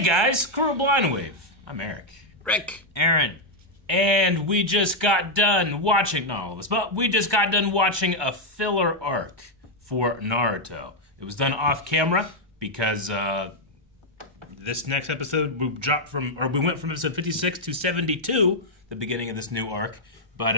Hey guys, Coral Blindwave. I'm Eric. Rick. Aaron. And we just got done watching, not all of us, but we just got done watching a filler arc for Naruto. It was done off camera because this next episode we went from episode 56 to 72, the beginning of this new arc. But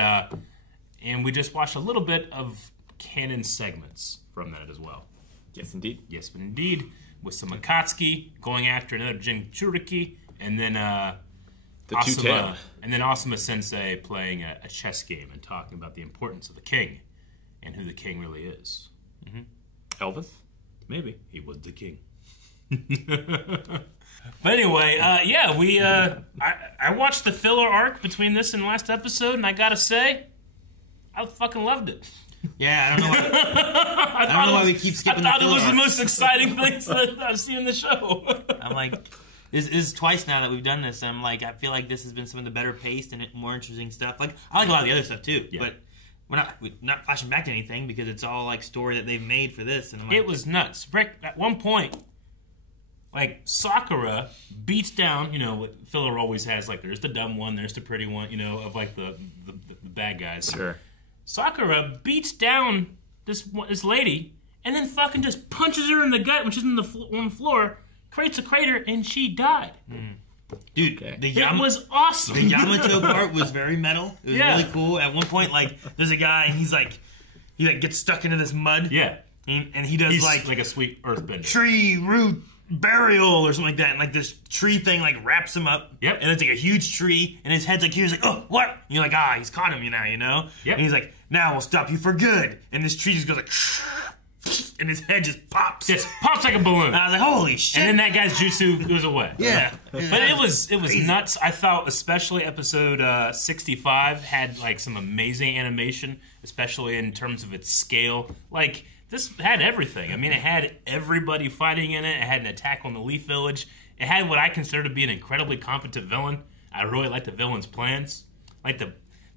and we just watched a little bit of canon segments from that as well. Yes, indeed. Yes, but indeed, with some Akatsuki going after another Jinchuriki, and then The two-tailed. and then Asuma Sensei playing a chess game and talking about the importance of the king and who the king really is. Elvis? Maybe he was the king. But anyway, yeah, I watched the filler arc between this and last episode, and I gotta say, I fucking loved it. Yeah, I don't know why, I don't know why we keep skipping I thought the it filler was the arc. most exciting things that I've seen in the show. I'm like, this is twice now that we've done this, and I'm like, I feel like this has been some of the better paced and more interesting stuff. Like, I like a lot of the other stuff too, Yeah. but we're not flashing back to anything because it's all like story that they've made for this. And I'm like, It was nuts. Rick, at one point, like, Sakura beats down, you know, what filler always has, like, there's the dumb one, there's the pretty one, you know, of, like, the bad guys. Sure. Sakura beats down this lady and then fucking just punches her in the gut when she's on the floor, creates a crater, and she died. dude, Okay. It was awesome. The Yamato part was very metal. It was Yeah. really cool. At one point, like, there's a guy and he gets stuck into this mud. Yeah. And he does He's like a sweet earthbender. tree root burial or something like that, and like this tree thing like wraps him up. Yep. And it's like a huge tree, and his head's like here. He's like, oh, what? And you're like, he's caught him, you know. Yep. And he's like, now we'll stop you for good. And this tree just goes like, and his head just pops. Just pops like a balloon. And I was like, holy shit. And then that guy's jutsu goes away. yeah. But it was Crazy. nuts. I thought especially episode 65 had like some amazing animation, especially in terms of its scale. Like, this had everything. I mean, it had everybody fighting in it. It had an attack on the Leaf Village. It had what I consider to be an incredibly competent villain. I really liked the villain's plans. Like, the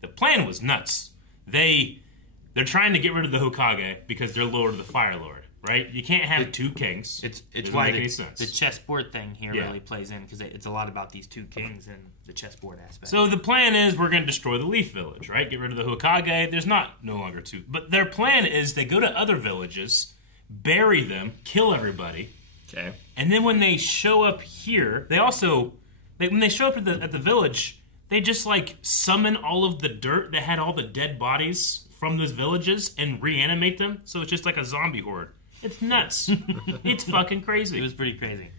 plan was nuts. They're trying to get rid of the Hokage because they're Lord of the Fire Lord, right? You can't have two kings. It's Doesn't why make the, any sense. the chessboard thing here Yeah. really plays in because it's a lot about these two kings and the chessboard aspect. So the plan is we're going to destroy the Leaf Village, right? Get rid of the Hokage. There's no longer two. But their plan is they go to other villages, bury them, kill everybody, Okay. and then when they show up here, when they show up at the village, they just like summon all of the dirt that had all the dead bodies from those villages and reanimate them. So it's just like a zombie horde. It's nuts. It's fucking crazy. it was pretty crazy.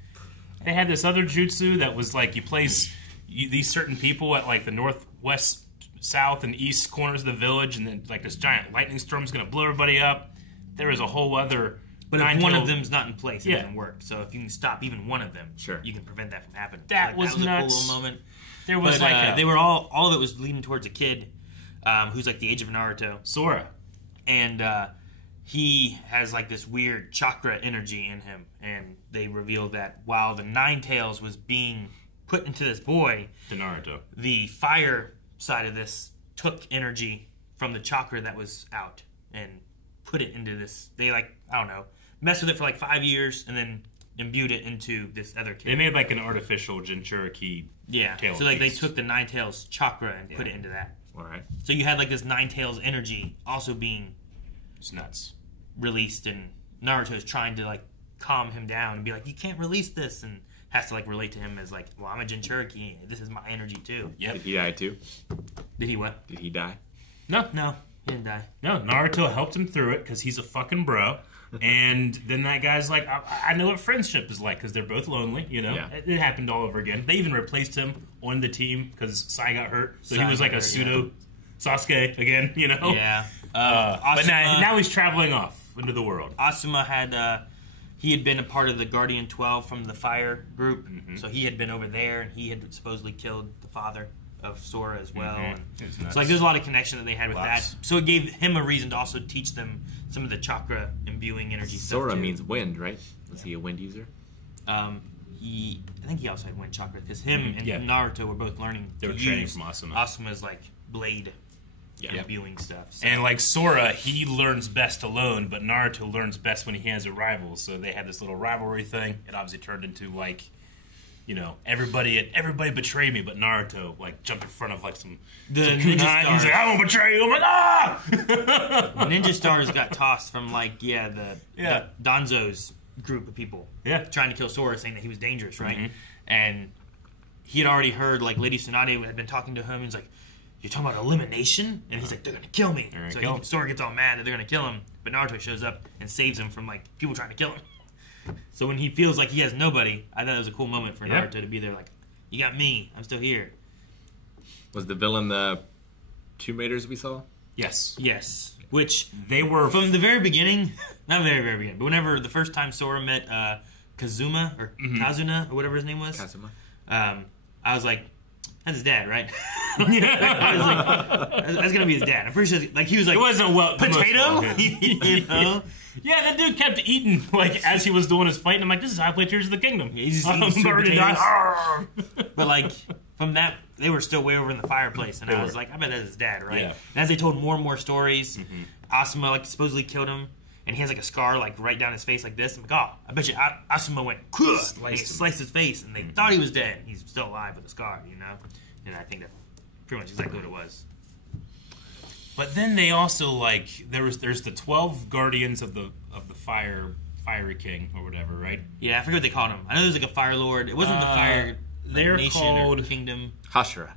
They had this other jutsu that was like you place these certain people at like the northwest, south, and east corners of the village, and then like this giant lightning storm's gonna blow everybody up. There was a whole other. But if one of them's not in place, it Yeah. doesn't work. So if you can stop even one of them, Sure. you can prevent that from happening. That was a cool nuts. little moment. There was But like they were all of it was leading towards a kid who's like the age of Naruto, Sora. and he has like this weird chakra energy in him, and they revealed that while the Nine Tails was being put into this boy, To Naruto. the fire side of this took energy from the chakra that was out and put it into this. They messed with it for like 5 years and then imbued it into this other kid. They made like an artificial Jinchuriki. Yeah. tail So like they beast. took the Nine Tails chakra and put it into that. All right. So you had like this Nine Tails energy also being It's nuts. released, and Naruto's trying to like calm him down and be like, you can't release this, and has to like relate to him as like, well, I'm a Jinchuriki. This is my energy too. Yep. Did he die too? Did he what? Did he die? No, No, he didn't die. no. Naruto helped him through it because he's a fucking bro. And then that guy's like, I know what friendship is like because they're both lonely, you know? Yeah. It happened all over again. They even replaced him on the team because Sai got hurt. So he Sai was like got a hurt, pseudo Sasuke again, you know? Yeah. But now he's traveling off into the world. Asuma had he had been a part of the Guardian 12 from the Fire group, Mm-hmm. so he had been over there, and he had supposedly killed the father of Sora as well. Mhm. And It was nuts. so like there's a lot of connection that they had with Lots. that. So it gave him a reason to also teach them some of the chakra imbuing energy Sora stuff too. means wind, right? Was he a wind user? I think he also had wind chakra because him and yeah. Naruto were both learning. They were to training use from Asuma. Asuma's like blade Yeah. imbuing stuff. So. And like Sora, he learns best alone, but Naruto learns best when he has a rival. So they had this little rivalry thing. It obviously turned into like everybody betrayed me, but Naruto like jumped in front of like some Ninja kunai. stars. He's like, I won't betray you. I'm like, ah! Ninja stars got tossed from the Yeah. Danzo's group of people. Yeah. Trying to kill Sora, saying that he was dangerous, right? And he had already heard like Lady Tsunade had been talking to him. He's like, "You're talking about elimination?" And he's like, "They're gonna kill me." gonna So kill him. Sora gets all mad that they're gonna kill him, but Naruto shows up and saves him from like people trying to kill him. So when he feels like he has nobody, I thought it was a cool moment for Yeah. Naruto to be there, like, "You got me. I'm still here." Was the villain the Tomb Raiders we saw? Yes, Yes, which they were from the very beginning, not very, very beginning, but whenever the first time Sora met Kazuma or Kazuna or whatever his name was, Kazuma. I was like, "That's his dad, right?" I was like, "That's gonna be his dad." I'm pretty sure, like he was like, It wasn't the most potato, well-good. you know? Yeah, that dude kept eating like as he was doing his fight, and I'm like, "This is how I play Tears of the Kingdom." He's just I'm eating sweet already dying. potatoes. But like from that, they were still way over in the fireplace, and They I was were. like, "I bet that's his dad, right?" Yeah. And as they told more and more stories, Asuma like supposedly killed him, and he has like a scar like right down his face like this. I'm like, "Oh, I bet you Asuma went sliced his face, and they thought he was dead. He's still alive with a scar, you know?" And I think that's pretty much exactly what it was. But then they also like there's the 12 guardians of the fiery king or whatever, right? Yeah, I forget what they called him. I know there's like a Fire Lord. It wasn't the Fire they're Nation called- or Kingdom. Hashira.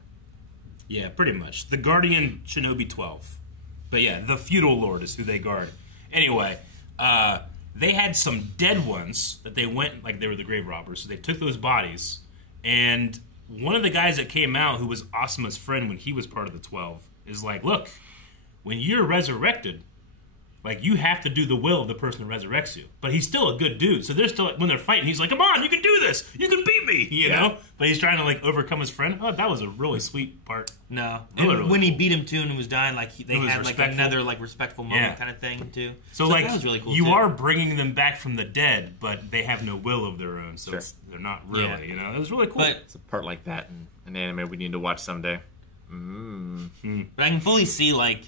Yeah, pretty much. The Guardian Shinobi 12. But yeah, the Feudal Lord is who they guard. Anyway, they had some dead ones that they went, like they were the grave robbers, so they took those bodies, and one of the guys that came out, who was Asuma's friend when he was part of the 12, is like, look, when you're resurrected, like, you have to do the will of the person that resurrects you. But he's still a good dude. So they're still, when they're fighting, he's like, come on, you can do this. You can beat me, you know? But he's trying to, like, overcome his friend. Oh, that was a really sweet part. No. Really, And really when he cool. beat him, too, and was dying, like, they was had, like, respectful. another, like, respectful moment Yeah. kind of thing, too. So like, that was really cool, you too. are bringing them back from the dead, but they have no will of their own. So Sure. they're not really, Yeah. you know? It was really cool. But, It's a part like that in an anime we need to watch someday. but I can fully see, like,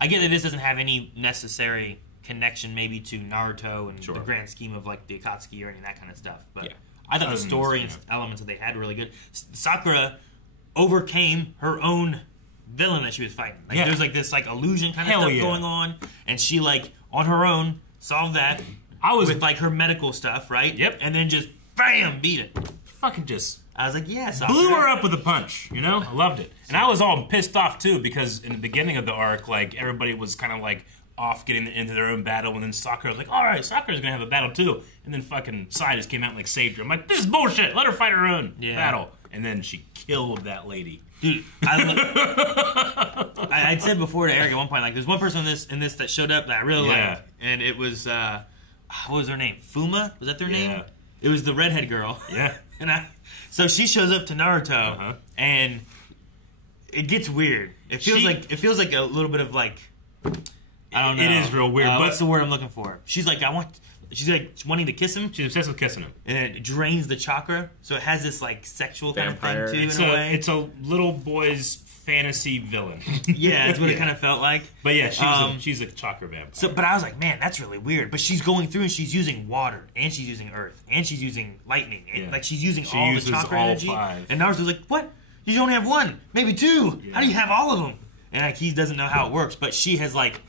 I get that this doesn't have any necessary connection maybe to Naruto and Sure. the grand scheme of, like, the Akatsuki or any of that kind of stuff. But Yeah. I thought the Other than story this, and elements that they had were really good. Sakura overcame her own villain that she was fighting. Like, Yeah. there's, like, this, like, illusion kind of Hell stuff yeah. going on, and she, like, on her own, solved that I was with, like, her medical stuff, right? Yep. And then just, bam, beat it. fucking just I was like, yeah, Sakura. blew her up with a punch, you know? I loved it. And I was all pissed off, too, because in the beginning of the arc, like, everybody was kind of, like, off getting into their own battle, and then Sakura was like, all right, Sakura's gonna have a battle, too. And then fucking Sai just came out and, like, saved her. I'm like, this is bullshit. Let her fight her own battle. And then she killed that lady. Dude, I'd said before to Eric at one point, like, there's one person in this that showed up that I really Yeah. liked, and it was what was her name? Fuma? Was that their name? Yeah. It was the redhead girl. Yeah. So she shows up to Naruto, Uh-huh. and it gets weird. It feels like a little bit of like, I don't know. It is real weird, but- what's the word I'm looking for? She's like wanting to kiss him, She's obsessed with kissing him. and it drains the chakra, so it has this like sexual kind Vampire. of thing too, It's in a way. it's a little boy's fantasy villain. Yeah, that's what it Yeah. kind of felt like. But yeah, Um, she's a chakra vampire. So, but I was like, man, that's really weird. But she's going through and she's using water, and she's using earth, and she's using lightning, and Yeah. like she's using She all the uses chakra all energy. 5. And Naruto's like, what? You only have one, maybe 2. Yeah. How do you have all of them? And like he doesn't know how it works. But she has like,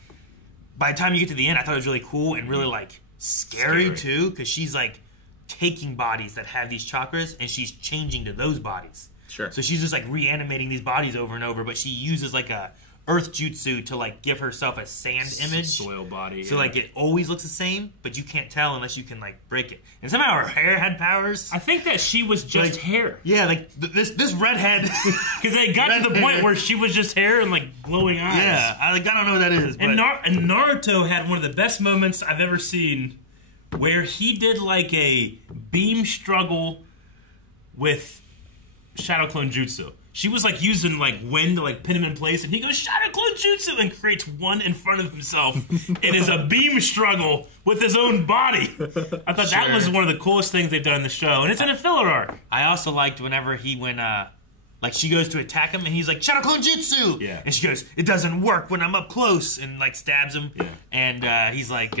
by the time you get to the end, I thought it was really cool and really like scary. too, because she's like taking bodies that have these chakras and she's changing to those bodies. Sure. So she's just like reanimating these bodies over and over, but she uses like a earth jutsu to like give herself a sand image. Soil body. So yeah. like it always looks the same, but you can't tell unless you can like break it. And somehow her hair had powers. I think that she was just Like- hair. Yeah, like this redhead. Because they got to the point where she was just hair and like glowing eyes. Yeah, I don't know what that is. But And, and Naruto had one of the best moments I've ever seen where he did like a beam struggle with Shadow Clone Jutsu. She was like using like wind to like pin him in place, and he goes Shadow Clone Jutsu and creates one in front of himself. It is a beam struggle with his own body. I thought that Sure. was one of the coolest things they've done in the show, and it's in a filler arc. I also liked whenever he went like she goes to attack him and he's like Shadow Clone Jutsu. Yeah. And she goes, it doesn't work when I'm up close, and like stabs him. Yeah. And he's like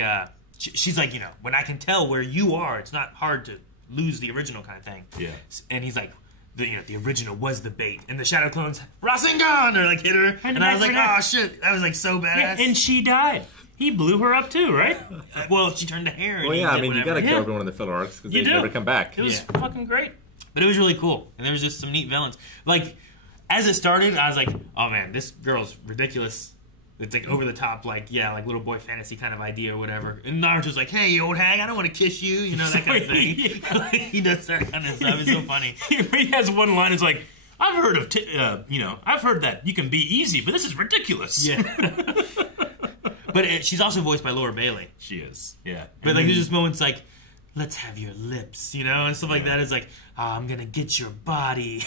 she's like, you know, when I can tell where you are, it's not hard to lose the original kind of thing. Yeah. And he's like, the original was the bait, and the Shadow Clones Rasengan or like hit her, and I was like, oh shit, that was like so badass. Yeah, and she died. He blew her up too, right? Well, she turned to hair. And Well, yeah, I mean, you whatever. gotta kill everyone in the filler arcs because they do. never come back. It was fucking great. But it was really cool, and there was just some neat villains. Like, as it started, I was like, oh man, this girl's ridiculous. It's like over the top, like, yeah, like little boy fantasy kind of idea or whatever. And Naruto's like, hey, you old hag, I don't want to kiss you, you know, that kind of thing. Yeah. Like, he does that kind of stuff. It's so funny. He has one line. It's like, I've heard of, I've heard that you can be easy, but this is ridiculous. Yeah. But she's also voiced by Laura Bailey. She is. Yeah. But like, there's just moments like, let's have your lips, you know, and stuff like that. It's like, oh, I'm gonna get your body.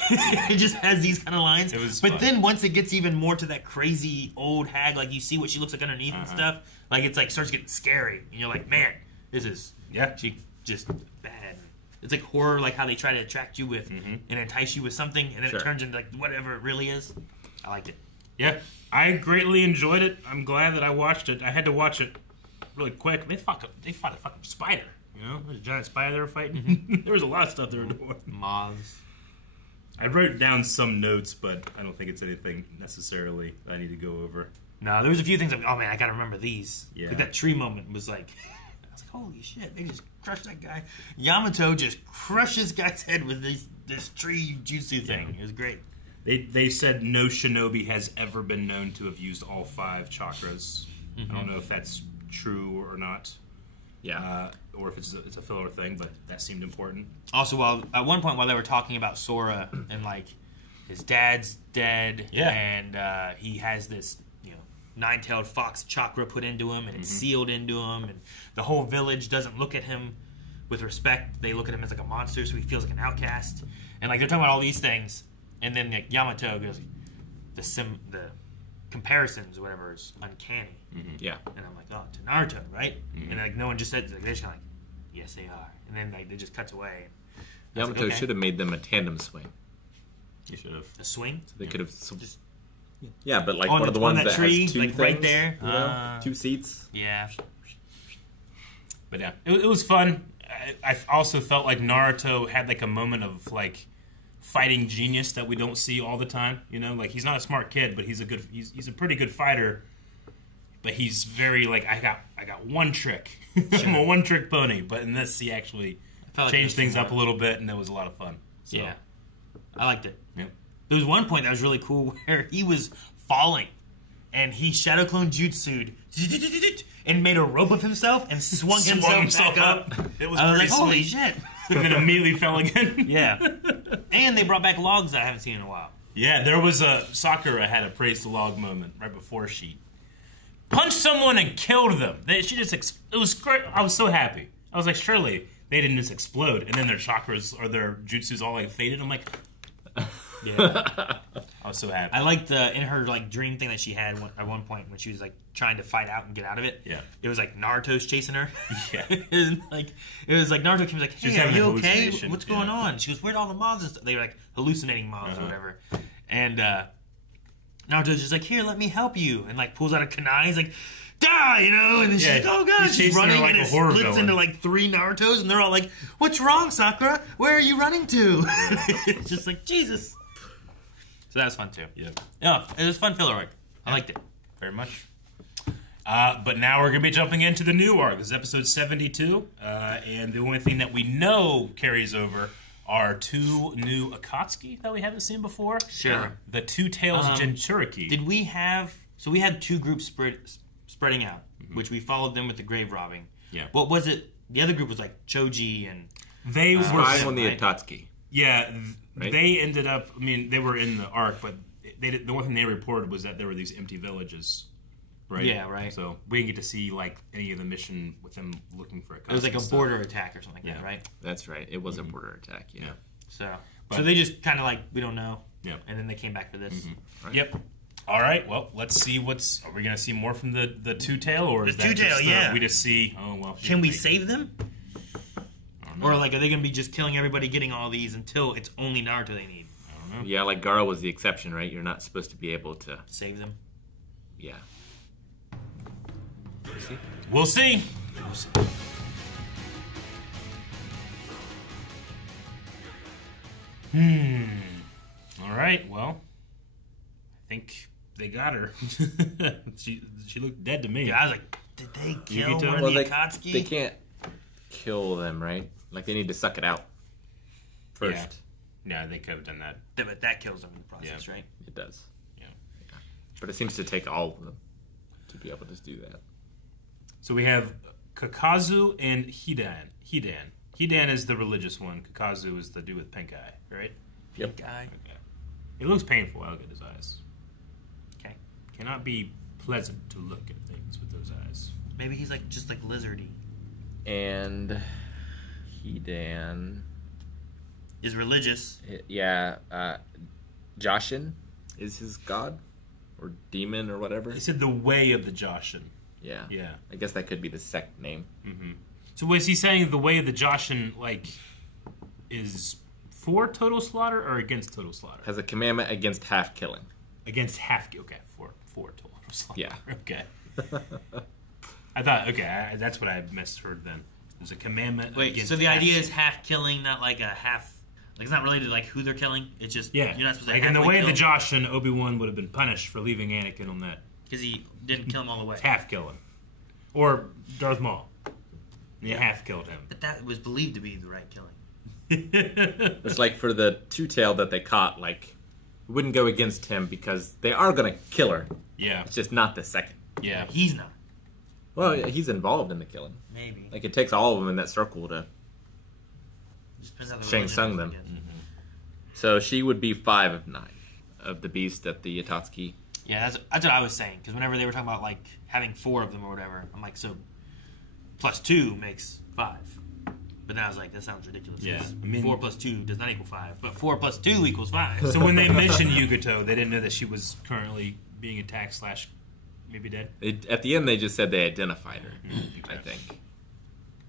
It just has these kind of lines. It was but fun. then once it gets even more to that crazy old hag, like you see what she looks like underneath and stuff, like it's like starts getting scary, and you're like, man, this is she just bad. It's like horror, like how they try to attract you with and entice you with something, and then it turns into like whatever it really is. I liked it. Yeah, I greatly enjoyed it. I'm glad that I watched it. I had to watch it really quick. They fought a fucking spider. You know, there's a giant spider they were fighting. There was a lot of stuff they were doing. Moths. I wrote down some notes, but I don't think it's anything necessarily that I need to go over. No, there was a few things. Oh man, I gotta remember these. Yeah. Like that tree moment was like, I was like, holy shit! They just crushed that guy. Yamato just crushed this guy's head with this tree jutsu thing. It was great. They said no shinobi has ever been known to have used all 5 chakras. I don't know if that's true or not. Yeah. Or if it's a filler thing, but that seemed important. Also, while at one point while they were talking about Sora and like his dad's dead, and he has this nine-tailed fox chakra put into him, and it's sealed into him, and the whole village doesn't look at him with respect. They look at him as like a monster, so he feels like an outcast. And like they're talking about all these things, and then like Yamato goes, the comparisons or whatever is uncanny. Yeah. And I'm like, oh, to Naruto, right? And like no one just said, like, they're just kind of like, yes, they are. And then like it just cuts away. Yamato like, okay. should have made them a tandem swing. You should have. A swing? So they could have. Just Yeah, but like on one of the ones that that tree, has 2 like things, right there. you know, 2 seats. Yeah. But yeah, it was fun. I also felt like Naruto had like a moment of like fighting genius that we don't see all the time. You know, like he's not a smart kid, but he's a pretty good fighter. But he's very like I got one trick. I'm a one trick pony. But in this, he actually changed things up a little bit, and it was a lot of fun. So, Yeah. I liked it. Yep. There was one point that was really cool where he was falling, and he shadow clone jutsu'd and made a rope of himself and swung himself back up. It was I was pretty like, holy sweet. shit. And then immediately fell again. Yeah. And they brought back logs that I haven't seen in a while. Yeah, there was Sakura had a praise the log moment right before she punched someone and killed them. It was great. I was so happy. I was like, surely they didn't just explode, and then their chakras or their jutsus all like faded. I'm like, Yeah. I was so happy. I liked in her like dream thing that she had at one point when she was like trying to fight out and get out of it. Yeah. It was like Naruto's chasing her. Yeah. And, like it was like Naruto came like, was hey, are having you a okay? hallucination. What's going Yeah. on? She goes, where'd all the moths and stuff? They were like hallucinating moths or whatever. And Naruto's just like, here, let me help you, and like pulls out a kunai. He's like, die, you know, and then she's Yeah, like, oh god, he's she's chasing her running, like and a it horror splits villain. into like 3 Narutos, and they're all like, what's wrong, Sakura? Where are you running to? It's just like, Jesus. So that was fun too. Yeah. Yeah, it was fun filler arc. I liked it. Very much. But now we're going to be jumping into the new arc. This is episode 72. And the only thing that we know carries over are 2 new Akatsuki that we haven't seen before. Sure. The Two Tails Jinchuriki. Did we have... So we had 2 groups spreading out, which we followed them with the grave robbing. Yeah. What was it? The other group was like Choji and... They were... 5 on the right? Akatsuki. Yeah, Right? they ended up... I mean, they were in the arc, but the only thing they reported was that there were these empty villages. Right? Yeah, right. So we didn't get to see, like, any of the mission with them looking for Akatsuki It was like a stuff. border attack or something like that, Yeah. right? That's right. It was a border attack. Yeah. So But- they just kind of like, we don't know. Yep. And then they came back for this. Right. Yep. All right. Well, let's see what's. Are we going to see more from the Two Tail, or is The that Two-Tail, just yeah. we just see? Oh well. Can we she's save them? Or like, are they going to be just killing everybody, getting all these until it's only Naruto they need? Yeah, like Garo was the exception, right? You're not supposed to be able to. Save them? Yeah. We'll see. All right, well, I think they got her. she looked dead to me. Yeah, I was like, did they kill Yukito? one of Well, the they Akatsuki? can't kill them, right? Like they need to suck it out first. Yeah, they could have done that. But that kills them in the process, right? It does. Yeah. But it seems to take all of them to be able to do that. So we have Kakazu and Hidan. Hidan is the religious one. Kakazu is the dude with pink eye, right? Yep. Guy. Okay. It looks painful. I look at his eyes. Okay. Cannot be pleasant to look at things with those eyes. Maybe he's like just like lizardy. And Hidan, Is religious. Joshin is his god or demon or whatever. He said the way of the Joshin. Yeah. Yeah. I guess that could be the sect name. So was he saying the way of the Joshin, like, is for total slaughter or against total slaughter? Has a commandment against half killing. Against half. Okay, for total slaughter. Yeah. Okay. I thought. Okay, that's what I misheard then. There's a commandment. Wait, against so the half. idea is half killing, not like a half. Like it's not related to like who they're killing. It's just Yeah. you're not supposed to. Like in the halfway way of the kill Joshin, Obi-Wan would have been punished for leaving Anakin on that because he didn't kill him all the way. half killing, or Darth Maul. You half killed him. But that was believed to be the right killing. It's like for the two-tail that they caught, like, wouldn't go against him because they are going to kill her. Yeah. It's just not the second. Yeah. He's not. Well, he's involved in the killing. Maybe. Like, it takes all of them in that circle to... Just depends how the Shang religion Tsung is, I them. guess. So she would be 5 of 9 of the beast that the Akatsuki... Yeah, that's what I was saying. Because whenever they were talking about like having 4 of them or whatever, I'm like, so plus 2 makes 5. But then I was like, that sounds ridiculous. Yeah, 'cause I mean- 4 plus 2 does not equal 5, but 4 plus 2 equals 5. So when they mentioned Yukito, they didn't know that she was currently being attacked / maybe dead. At the end, they just said they identified her, I think.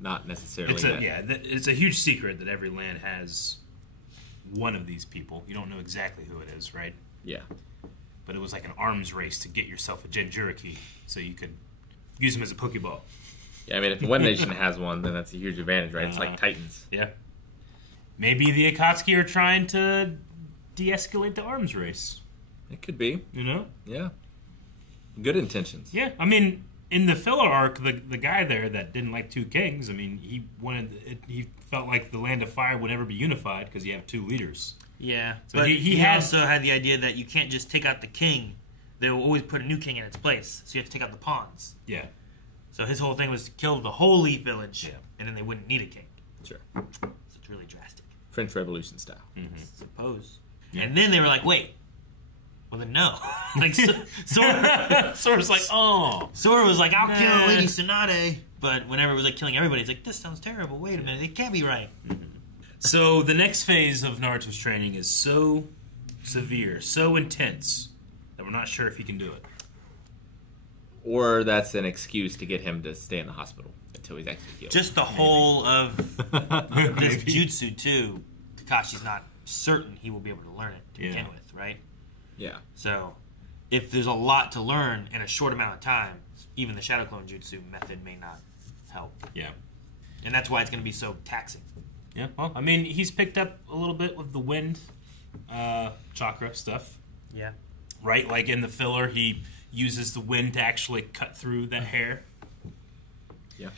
Not necessarily... It's it's a huge secret that every land has one of these people. You don't know exactly who it is, right? Yeah. But it was like an arms race to get yourself a Jinchuriki so you could use them as a Pokeball. Yeah, I mean, if one nation has one, then that's a huge advantage, right? It's like Titans. Yeah. Maybe the Akatsuki are trying to de-escalate the arms race. It could be. You know? Yeah. Good intentions. Yeah. I mean, in the filler arc, the guy there that didn't like Two Kings, I mean, he felt like the Land of Fire would never be unified because you have 2 leaders. Yeah, So but he he had- also had the idea that you can't just take out the king. They will always put a new king in its place, so you have to take out the pawns. Yeah. So his whole thing was to kill the whole Leaf Village, Yeah. and then they wouldn't need a king. Sure. So it's really drastic. French Revolution style. Suppose. Yeah. And then they were like, wait. Well, then no. Like, Sora, Sora's like, oh. Sora was like, I'll Nah. kill Lady Tsunade. But whenever it was like killing everybody, it's like, this sounds terrible. Wait a minute. It can't be right. So the next phase of Naruto's training is so severe, so intense, that we're not sure if he can do it. Or that's an excuse to get him to stay in the hospital until he's actually healed. Just the whole of this Maybe. jutsu, too. Kakashi's not certain he will be able to learn it to begin Yeah. with, right? Yeah. So, if there's a lot to learn in a short amount of time, even the Shadow Clone Jutsu method may not help. Yeah. And that's why it's going to be so taxing. Yeah, well, I mean, he's picked up a little bit with the wind chakra stuff, Yeah. right? Like in the filler, he uses the wind to actually cut through that hair. Yeah.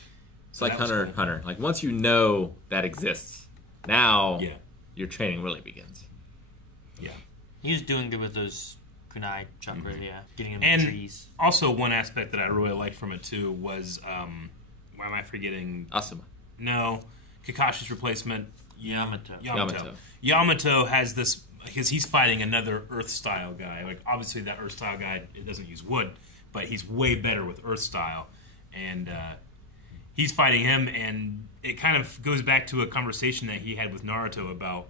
It's like That was Hunter cool. Hunter. Like once you know that exists, now Yeah. your training really begins. Yeah. He was doing good with those kunai chakra, yeah. Getting him And in trees. also, one aspect that I really liked from it, too, was, why am I forgetting? Asuma. No, Kakashi's replacement, Yamato. Yamato has this, because he's fighting another Earth-style guy. Like, obviously, that Earth-style guy, it doesn't use wood, but he's way better with Earth-style. And he's fighting him, and it kind of goes back to a conversation that he had with Naruto about,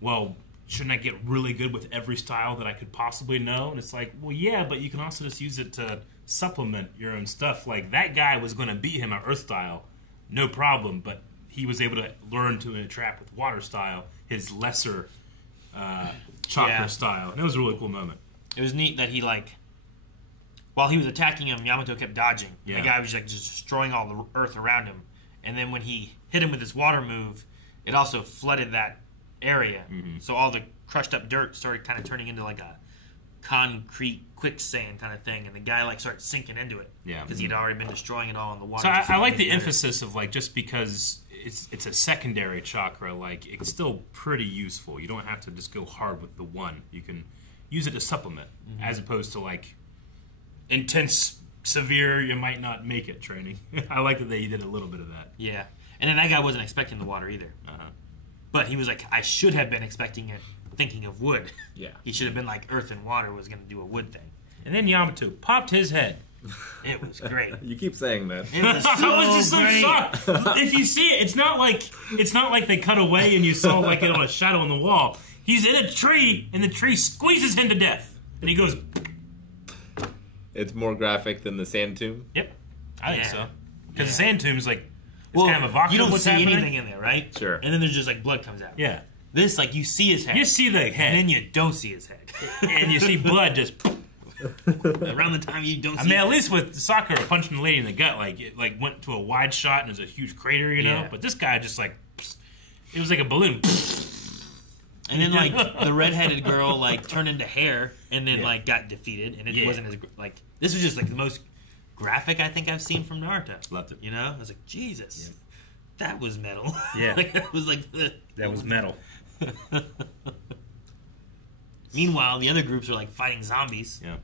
well, shouldn't I get really good with every style that I could possibly know? And it's like, well, yeah, but you can also just use it to supplement your own stuff. Like, that guy was going to beat him at Earth style, no problem, but he was able to learn to interact with water style, his lesser chakra Yeah. style. And it was a really cool moment. It was neat that he, like, while he was attacking him, Yamato kept dodging. Yeah. The guy was, like, just destroying all the earth around him. And then when he hit him with his water move, it also flooded that area. So all the crushed up dirt started kind of turning into like a concrete quicksand kind of thing, and the guy like started sinking into it. Yeah. Because he'd already been destroying it all in the water. So just I like making the it better. emphasis of like just because it's a secondary chakra, like it's still pretty useful. You don't have to just go hard with the one. You can use it to supplement, as opposed to like intense, severe, you might not make it training. I like that they did a little bit of that. Yeah. And then that guy wasn't expecting the water either. But he was like, I should have been expecting it, thinking of wood. Yeah. He should have been like, earth and water was going to do a wood thing. And then Yamato popped his head. It was great. You keep saying that. It was so I was just so great. shocked. If you see it, it's not like they cut away and you saw like it on a shadow on the wall. He's in a tree and the tree squeezes him to death, and he goes, It's more graphic than the Sand Tomb. "Yep, I think Yeah. so." Because the Sand Tomb's like it's Well, kind of evocative. you don't what's see happening. anything in there, right? Sure. And then there's just like blood comes out. Yeah, This, like, you see his head. you see the And head, then you don't see his head. and you see blood just. Around the time you don't see I mean, at his least with Sakura punching the lady in the gut, like it like went to a wide shot and there's a huge crater, you know. Yeah. But this guy just like it was like a balloon. And then, like, the redheaded girl, like, turned into hair and then, Yeah. like, got defeated. And it Yeah. wasn't as, like, this was just, like, the most graphic I think I've seen from Naruto. Loved it. You know? I was like, Jesus. That was metal. Yeah. Like, that was, like, That was metal. Meanwhile, the other groups are, like, fighting zombies. Yeah.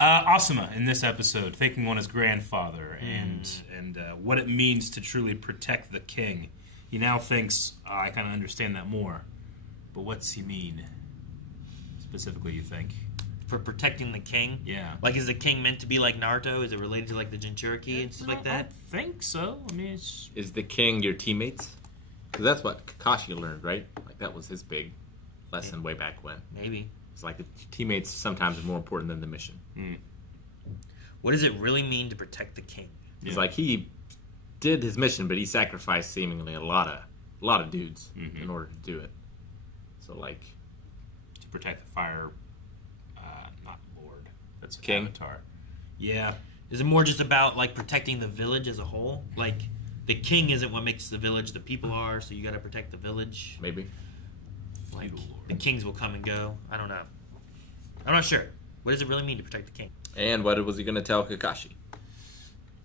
Asuma in this episode thinking on his grandfather and what it means to truly protect the king. He now thinks, I kind of understand that more. But what's he mean? Specifically, you think? For protecting the king. Yeah. Like, is the king meant to be like Naruto? Is it related to, like, the Jinchuriki and stuff like that? I think so. I mean, it's... Is the king your teammates? Because that's what Kakashi learned, right? Like, that was his big lesson way back when. Maybe. It's like the teammates sometimes are more important than the mission. What does it really mean to protect the king? It's like he did his mission, but he sacrificed seemingly a lot of dudes in order to do it. So, like... To protect the fire... not Lord. That's King? Avatar. Yeah. Is it more just about, like, protecting the village as a whole? Like, the king isn't what makes the village, the people are, so you gotta protect the village. Maybe. Like, Feudal lord. the kings will come and go. I don't know. I'm not sure. What does it really mean to protect the king? And what was he going to tell Kakashi?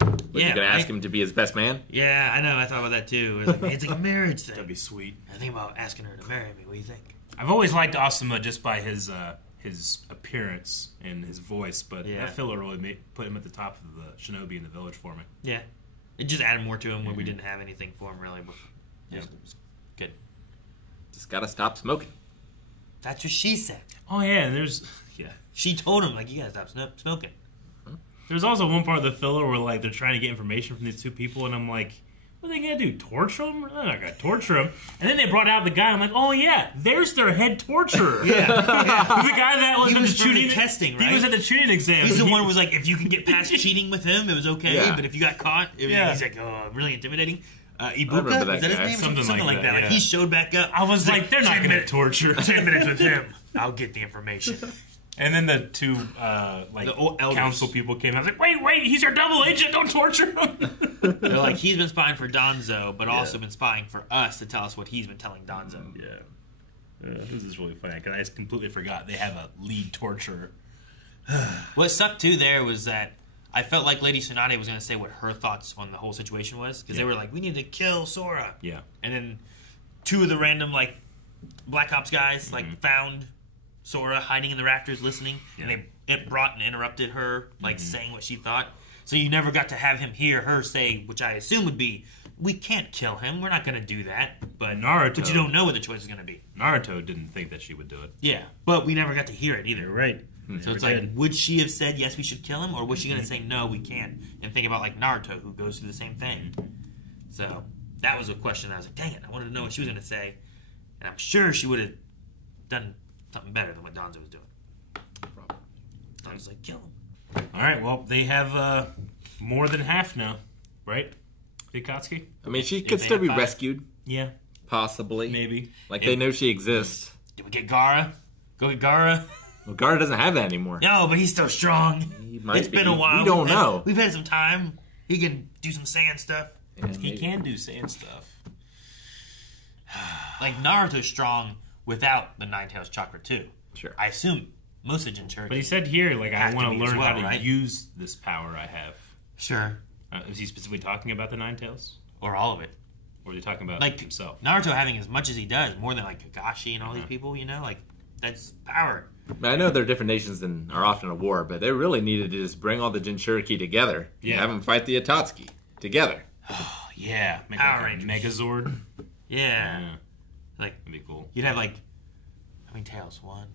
Was he going to ask him to be his best man? Yeah, I know. I thought about that too. It was like, it's like a marriage thing. That'd be sweet. I think about asking her to marry me. What do you think? I've always liked Asuma just by his appearance and his voice, but Yeah. that filler really put him at the top of the shinobi in the village for me. Yeah. It just added more to him when we didn't have anything for him really. Yeah. It was good. Just got to stop smoking. That's what she said. Oh yeah, and there's She told him, like, you gotta stop smoking. there's also one part of the filler where like they're trying to get information from these two people, and I'm like, what are they gonna do? Torture them? They're not gonna torture them. And then they brought out the guy. I'm like, oh yeah, there's their head torturer. Yeah. the guy that was He at was the from the tuning testing, right? He was at the tuning exam. He's the He- one who was like, if you can get past cheating with him, it was okay. Yeah. But if you got caught, Yeah. he's like, oh, really intimidating. Ibuka? remember that Is that his guy. name? Something like that, Like, yeah. he showed back up. I was He's like, they're not 10 gonna minutes- torture. 10 minutes with him. I'll get the information. And then the two The old elders. council people came. I was like, wait, he's our double agent. Don't torture him. They're like, he's been spying for Donzo, but also been spying for us to tell us what he's been telling Donzo. Yeah. This is really funny because I just completely forgot they have a lead torturer. What sucked too there was that I felt like Lady Tsunade was going to say what her thoughts on the whole situation was, because they were like, we need to kill Sora. Yeah. And then two of the random, like, Black Ops guys, like, found Sora hiding in the rafters listening, and it brought and interrupted her, like, saying what she thought. So you never got to have him hear her say, which I assume would be, we can't kill him, we're not going to do that. But Naruto. you don't know what the choice is going to be. Naruto didn't think that she would do it. Yeah, but we never got to hear it either. You're right. So it's like, would she have said, yes, we should kill him? Or was she going to say, no, we can't? And think about, like, Naruto, who goes through the same thing. So that was a question I was like, dang it, I wanted to know what she was going to say. And I'm sure she would have done something better than what Donzo was doing. Donzo's like, kill him. All right, well, they have more than half now, right? Vikatsuki? I mean, she they could still have be 5? rescued, Yeah, possibly. maybe. Like, they know she exists. Did we get Gaara? Go get Gaara? Well, Gaara doesn't have that anymore. No, but he's still strong. He might It's be. been a while. We don't know. We've had some time. He can do some sand stuff. Yeah, He maybe. can do sand stuff. Like, Naruto's strong without the Nine-Tails chakra, too. Sure. I assume most of Jinchuriki. But he said here, like, I Has to want to be as learn well, how to right? use this power I have. Sure. Is he specifically talking about the Nine Tails? Or all of it. Or is he talking about Like, himself? Naruto having as much as he does, more than, like, Kakashi and all these people, you know? Like, that's power. I know they're different nations and are often at war, but they really needed to just bring all the Jinchuriki together and Yeah. have them fight the Akatsuki together. Oh, yeah. Make Power like a Rangers. Megazord. Yeah. Yeah. Like, That'd be cool. you'd have, like, how many tails? 1,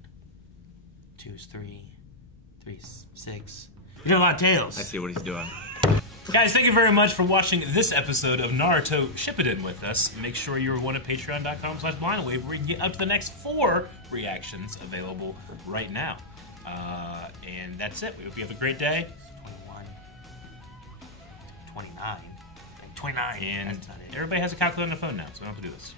2 is 3, 3 is 6. You'd have a lot of tails. I see what he's doing. Guys, thank you very much for watching this episode of Naruto Shippuden with us. Make sure you're one at patreon.com/blindwave where you can get up to the next 4 reactions available right now. And that's it. We hope you have a great day. 21. 29. 29. And That's not it. everybody has a calculator on their phone now, so we don't have to do this.